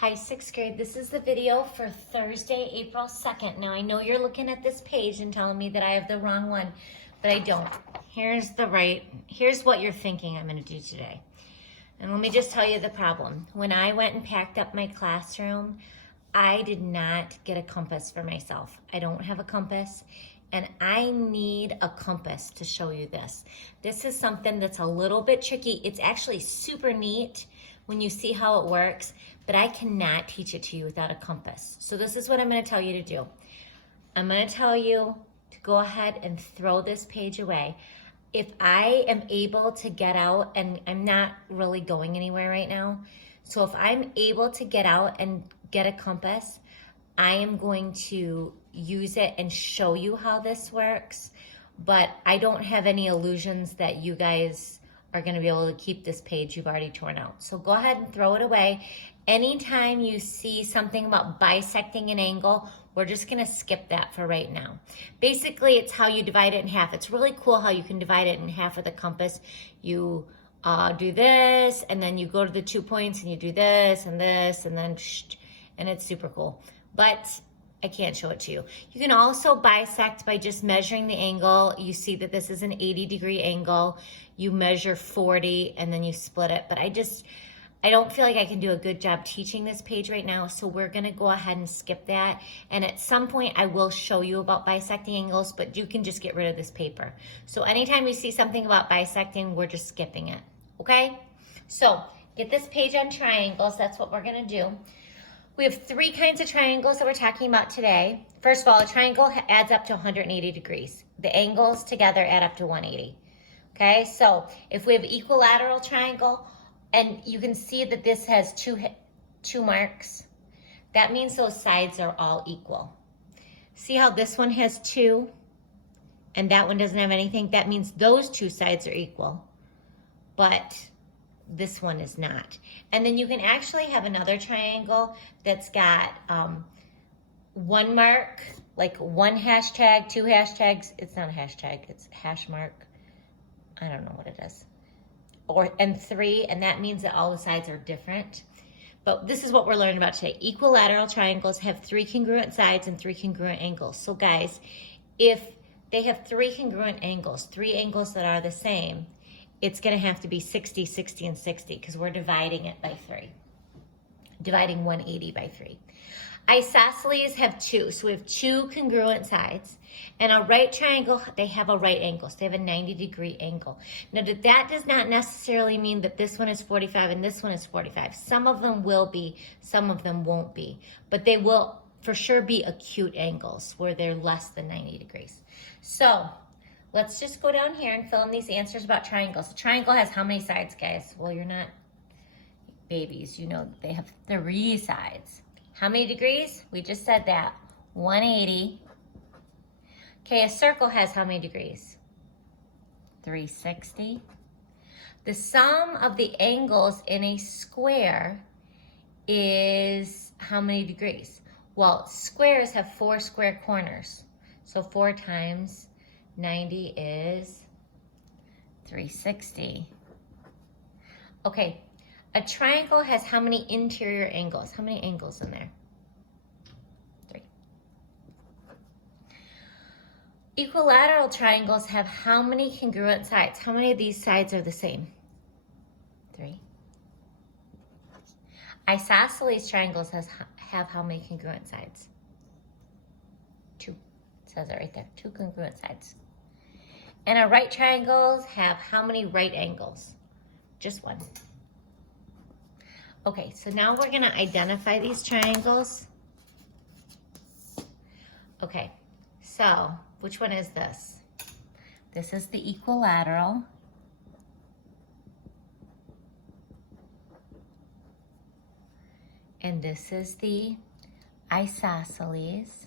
Hi, sixth grade. This is the video for Thursday, April 2nd. Now, I know you're looking at this page and telling me that I have the wrong one, but I don't. Here's what you're thinking I'm going to do today. And let me just tell you the problem. When I went and packed up my classroom, I did not get a compass for myself. I don't have a compass, and I need a compass to show you this. This is something that's a little bit tricky. It's actually super neat when you see how it works, but I cannot teach it to you without a compass. So this is what I'm going to tell you to do. I'm going to tell you to go ahead and throw this page away. If I am able to get out, and I'm not really going anywhere right now, so if I'm able to get out and get a compass, I am going to use it and show you how this works, but I don't have any illusions that you guys are going to be able to keep this page you've already torn out. So go ahead and throw it away. Anytime you see something about bisecting an angle, we're just going to skip that for right now. Basically, it's how you divide it in half. It's really cool how you can divide it in half with a compass. You do this, and then you go to the 2 points, and you do this, and then and it's super cool. But I can't show it to you. You can also bisect by just measuring the angle. You see that this is an 80-degree angle. You measure 40, and then you split it. But I don't feel like I can do a good job teaching this page right now, so we're gonna go ahead and skip that. And at some point, I will show you about bisecting angles, but you can just get rid of this paper. So anytime you see something about bisecting, we're just skipping it, okay? So get this page on triangles, that's what we're gonna do. We have 3 kinds of triangles that we're talking about today. First of all, a triangle adds up to 180 degrees. The angles together add up to 180, okay? So if we have equilateral triangle, and you can see that this has two marks, that means those sides are all equal. See how this one has 2 and that one doesn't have anything? That means those 2 sides are equal, but this one is not. And then you can actually have another triangle that's got 1 mark, like 1 hashtag, 2 hashtags. It's not a hashtag, it's hash mark. I don't know what it is. And 3, and that means that all the sides are different. But this is what we're learning about today. Equilateral triangles have 3 congruent sides and 3 congruent angles. So guys, if they have 3 congruent angles, 3 angles that are the same, it's gonna have to be 60, 60, and 60, because we're dividing it by 3. Dividing 180 by 3. Isosceles have 2, so we have 2 congruent sides. And a right triangle, they have a right angle, so they have a 90-degree angle. Now, that does not necessarily mean that this one is 45 and this one is 45. Some of them will be, some of them won't be. But they will for sure be acute angles where they're less than 90 degrees. So let's just go down here and fill in these answers about triangles. A triangle has how many sides, guys? Well, you're not babies. You know they have 3 sides. How many degrees? We just said that. 180. Okay, a circle has how many degrees? 360. The sum of the angles in a square is how many degrees? Well, squares have 4 square corners. So 4 times 90 is 360. Okay. A triangle has how many interior angles? How many angles in there? 3. Equilateral triangles have how many congruent sides? How many of these sides are the same? 3. Isosceles triangles have how many congruent sides? 2. It says it right there. 2 congruent sides. And our right triangles have how many right angles? Just 1. Okay, so now we're gonna identify these triangles. Okay, so which one is this? This is the equilateral. And this is the isosceles.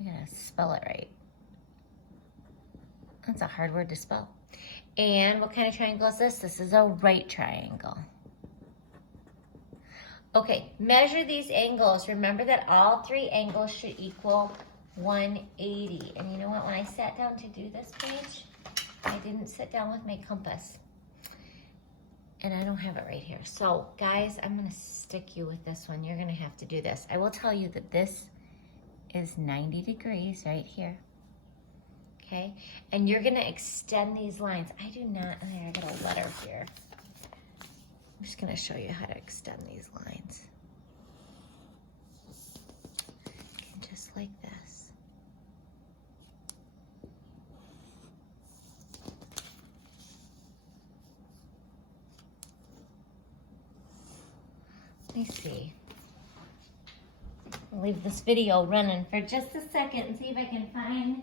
I gotta spell it right. That's a hard word to spell. And what kind of triangle is this? This is a right triangle. Okay, measure these angles. Remember that all 3 angles should equal 180. And you know what? When I sat down to do this page, I didn't sit down with my compass. And I don't have it right here. So guys, I'm gonna stick you with this one. You're gonna have to do this. I will tell you that this is 90 degrees right here. Okay, and you're gonna extend these lines. I do not, I got a letter here. I'm just gonna show you how to extend these lines. And just like this. Let me see. I'll leave this video running for just a second and see if I can find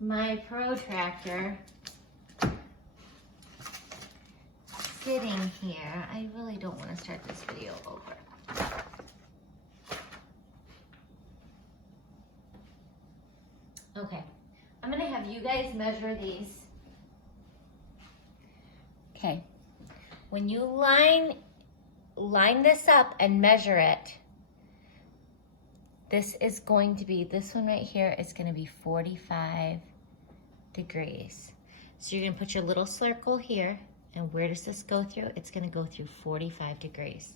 my protractor sitting here. I really don't want to start this video over. Okay, I'm gonna have you guys measure these. Okay, when you line this up and measure it, this is going to be, this one right here is gonna be 45 degrees. So you're gonna put your little circle here, and where does this go through? It's gonna go through 45 degrees.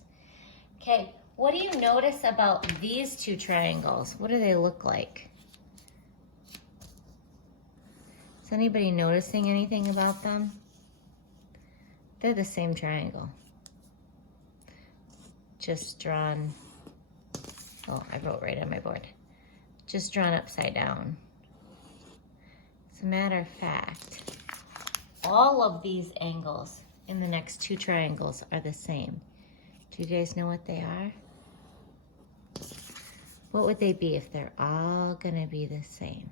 Okay, what do you notice about these two triangles? What do they look like? Is anybody noticing anything about them? They're the same triangle. Just drawn, oh, I wrote right on my board. Just drawn upside down. As a matter of fact, all of these angles in the next two triangles are the same. Do you guys know what they are? What would they be if they're all gonna be the same?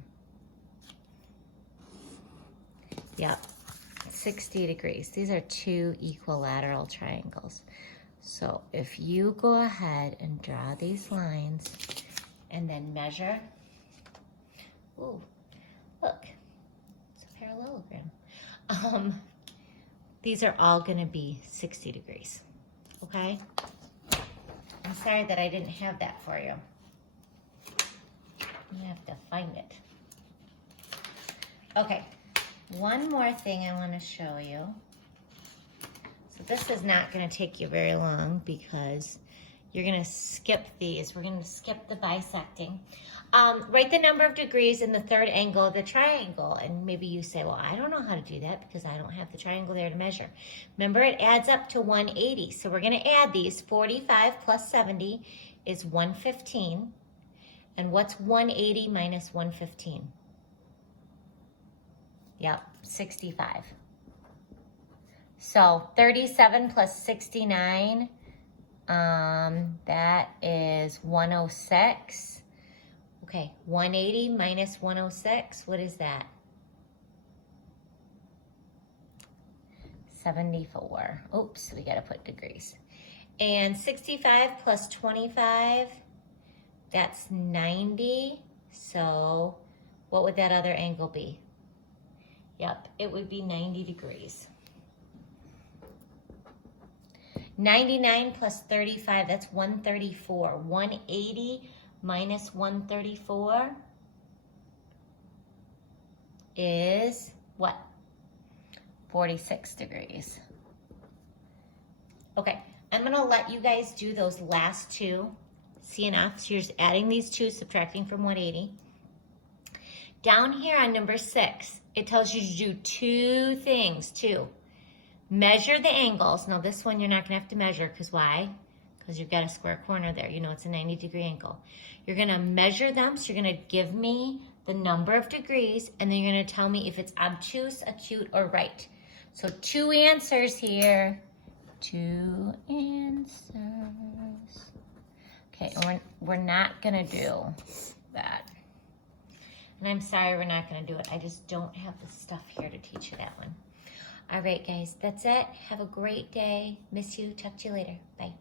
Yep, 60 degrees. These are two equilateral triangles. So if you go ahead and draw these lines and then measure, ooh, look, it's a parallelogram. These are all gonna be 60 degrees, okay? I'm sorry that I didn't have that for you. You have to find it. Okay, one more thing I wanna show you. So this is not gonna take you very long because you're gonna skip these. We're gonna skip the bisecting. Write the number of degrees in the third angle of the triangle. And maybe you say, well, I don't know how to do that because I don't have the triangle there to measure. Remember, it adds up to 180. So we're gonna add these. 45 plus 70 is 115. And what's 180 minus 115? Yep, 65. So 37 plus 69, that is 106. Okay, 180 minus 106, what is that? 74. Oops, we gotta put degrees. And 65 plus 25, that's 90. So what would that other angle be? Yep, it would be 90 degrees. 99 plus 35, that's 134. 180 minus 134 is what? 46 degrees. Okay, I'm gonna let you guys do those last two. See enough? So you're just adding these two, subtracting from 180. Down here on number 6, it tells you to do two things, Measure the angles. Now this one you're not gonna have to measure, because why? Because you've got a square corner there. You know it's a 90-degree angle. You're gonna measure them, so you're gonna give me the number of degrees, and then you're gonna tell me if it's obtuse, acute, or right. So 2 answers here. 2 answers. Okay, and we're not gonna do that. And I'm sorry we're not gonna do it. I just don't have the stuff here to teach you that one. All right, guys, that's it. Have a great day. Miss you. Talk to you later. Bye.